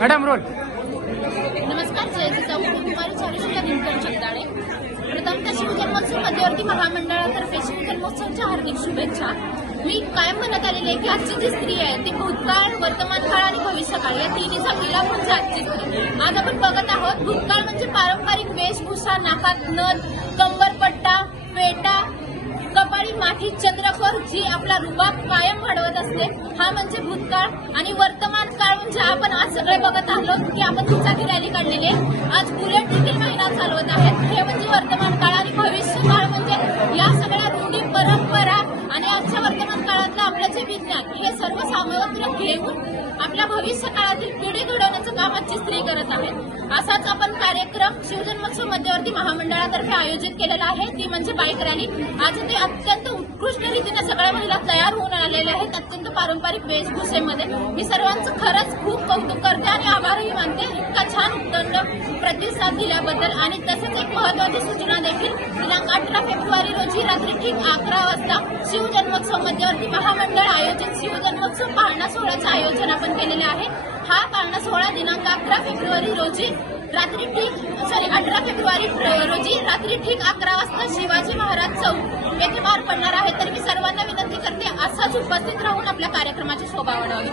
Madam role. नमस्कार. जयंती चौक कुमारी चारुशीला दिनकर जगदाळे. प्रथमतः शिवजन्मोत्सव मध्यवर्ती महामंडळातर्फे शिवजन्मोत्सवाच्या हार्दिक शुभेच्छा. मी कायम म्हणत आलेली आहे की आजची जी स्त्री आहे ती भूतकाळ, वर्तमान काळ आणि भविष्यकाळ या तिन्हीचा मिलाप म्हणजे आजची स्त्री. आज आपण बघत आहोत भूतकाळ म्हणजे पारंपरिक वेशभूषा, नाकात नथ, कंबरपट्टा, फेटा, कपाळी माठी, चंद्रकोर, जी आपला रुबाब कायम वाढवत असते, हा म्हणजे भूतकाळ. आणि वर्तमान काळ म्हणजे आपण आज सगळे बघत आहोत की आपण दुचाकी रॅली काढलेली आहे. आज बुलेट देखील महिला चालवत आहेत. हे म्हणजे वर्तमान काळ. आणि भविष्य काळ म्हणजे या सगळ्या रूढी, परंपरा आणि आजच्या वर्तमान काळातलं आपलं जे विज्ञान, हे सर्व सामर्थ्य घेऊन आपल्या भविष्य काळातील पिढी घडवण्याचं काम आजची स्त्री करत आहे. असाच आपण कार्यक्रम शिवजन्मोत्सव मध्यवर्ती महामंडळातर्फे आयोजित केलेला आहे, ती म्हणजे बाईक रॅली. आज ते अत्यंत उत्कृष्ट रीतीने सगळ्या महिला तयार होऊन आलेल्या आहेत, अत्यंत पारंपरिक वेशभूषेमध्ये. मी सर्वांचं खरंच खूप कौतुक करते आणि आभारही मानते इतका छान दंड प्रतिसाद दिल्याबद्दल. आणि तसंच एक महत्वाची सूचना देखील, दिनांक 18 फेब्रुवारी रोजी रात्री ठीक 11 वाजता शिवजन्मोत्सव मध्यवर्ती महामंडळ आयोजित शिवजन्मोत्सव पाळणा सोहळ्याचं आयोजन आपण केलेले आहे. हा पाळणा सोहळा दिनांक 18 फेब्रुवारी रोजी रात्री ठीक 11 वाजता शिवाजी महाराज चौक येथे पार पडणार आहे. तर मी सर्वांना विनंती करते असाच उपस्थित राहून आपल्या कार्यक्रमाची शोभा वाढवावी.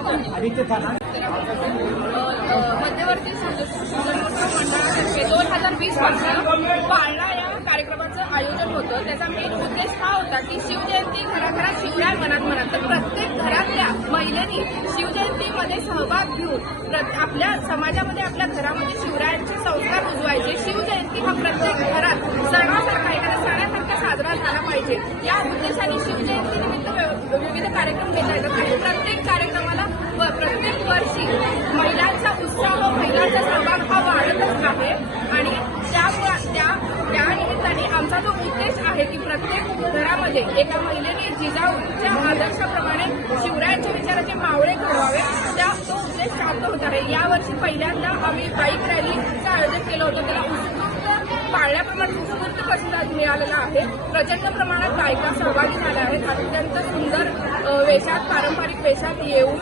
मध्यवर्ती शिवजन्मोत्सव मंडळातर्फे 2020 पासून पाळणा या कार्यक्रमाचं आयोजन होतं. त्याचा मेन उद्देश हा होता की शिवजयंती घराघरात, शिवराय मनात मनात. तर प्रत्येक घरातल्या महिलेनी शिवजयंतीमध्ये सहभाग घेऊन आपल्या समाजामध्ये, आपल्या घरामध्ये शिवरायांचे संस्कार रुजवायचे. शिवजयंती हा प्रत्येक घरात सणासारखा, एखाद्या सणासारखा साजरा झाला पाहिजे. या उद्देशाने शिवजयंती निमित्त विविध कार्यक्रम घेतले जातात आणि प्रत्येक कार्यक्रमाला प्रत्येक वर्षी महिलांचा उत्साह, महिलांचा सहभाग हा वाढतच आहे. आणि त्या निमित्ताने आमचा जो उद्देश आहे की प्रत्येक घरामध्ये एका महिलेने जिजाऊच्या आदर्शाप्रमाणे शिवरायांच्या विचाराचे मावळे घडवावे, तो उद्देश साध्य होत आहे. यावर्षी पहिल्यांदा आम्ही बाईक रॅलीचं आयोजन केलं होतं. त्याला उत्स्फूर्त पाळण्याप्रमाणे उत्स्फूर्त प्रतिसाद मिळालेला आहे. प्रचंड प्रमाणात बायका सहभागी झाल्या आहेत. अत्यंत सुंदर वेशात, पारंपरिक वेशात येऊन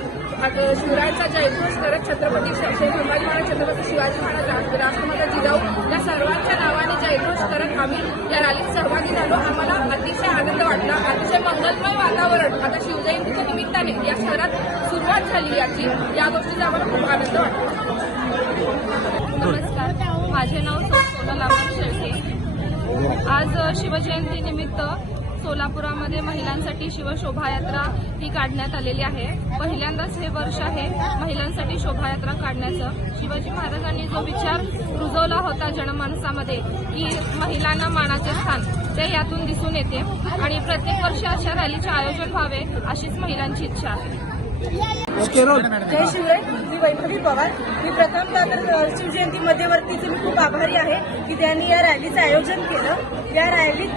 शिवरायांचा जयघोष करत छत्रपती संभाजी महाराज, छत्रपती शिवाजी महाराज, राष्ट्रमाता जिजाऊ या सर्वांच्या नावाने जयघोष करत आम्ही या रॅलीत सहभागी झालो. आम्हाला अतिशय आनंद वाटला. अतिशय मंगलमय वातावरण आता शिवजयंतीच्या निमित्ताने या शहरात सुरुवात झाली याची, या गोष्टीचा आम्हाला खूप आनंद वाटतो. नमस्कार, माझे नाव सोनल अमर शेळके. आज शिवजयंती निमित्त सोलापुरामध्ये महिलांसाठी शिवशोभायात्रा ही काढण्यात आलेली आहे. पहिल्यांदाच हे वर्ष आहे महिलांसाठी शोभायात्रा काढण्याचं. शिवाजी महाराजांनी जो विचार रुजवला होता जनमानसामध्ये की महिलांना मानाचे स्थान, ते यातून दिसून येते. आणि प्रत्येक वर्षी अशा रॅलीचे आयोजन व्हावे अशीच महिलांची इच्छा आहे. जय शिवराय. मी वैभवी पवार. मी प्रथमतः शिवजयंती मध्यवर्तीचे मी खूप आभारी आहे की त्यांनी या रॅलीचं आयोजन केलं. या रॅलीत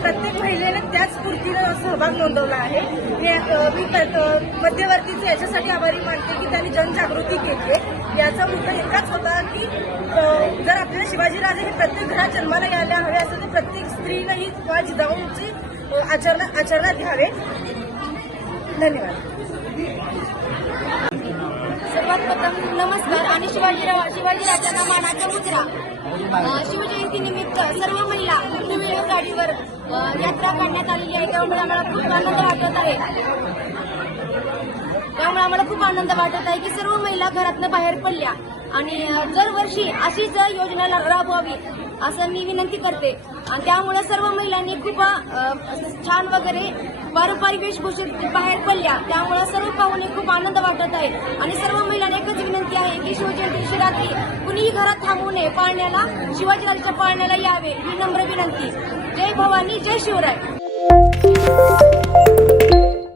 प्रत्येक महिलेने त्याच स्फूर्तीनं सहभाग नोंदवला आहे. मी मध्यवर्तीचे याच्यासाठी आभारी मानते की त्यांनी जनजागृती केली आहे. याचा मुद्दा इतकाच होता की जर आपल्याला शिवाजीराजे हे प्रत्येक घरात जन्माला यायला हवे असेल तर प्रत्येक स्त्रीनंही जिजाऊंची आचरणात घ्यावे. धन्यवाद. सर्वात प्रथम नमस्कार. आणि शिवाजीराजांना मानाचा मुद्रा. शिवजयंती निमित्त सर्व महिला टू व्हीलर गाडीवर यात्रा काढण्यात आलेली आहे. त्यामुळे आम्हाला खूप आनंद वाटत आहे की सर्व महिला घरातनं बाहेर पडल्या. आणि दरवर्षी अशीच योजना राबवावी असं मी विनंती करते. आणि त्यामुळे सर्व महिलांनी खूप छान वगैरे पारंपरिक वेशभूषेत बाहेर पडल्या. त्यामुळे सर्व पाहून खूप आनंद वाटत आहे. आणि सर्व महिलांना एकच विनंती आहे की शिवजयंती रात्री कुणीही घरात थांबू नये, पाळण्याला, शिवाजीराजांच्या पाळण्याला यावे ही नम्र विनंती. जय भवानी, जय शिवराय.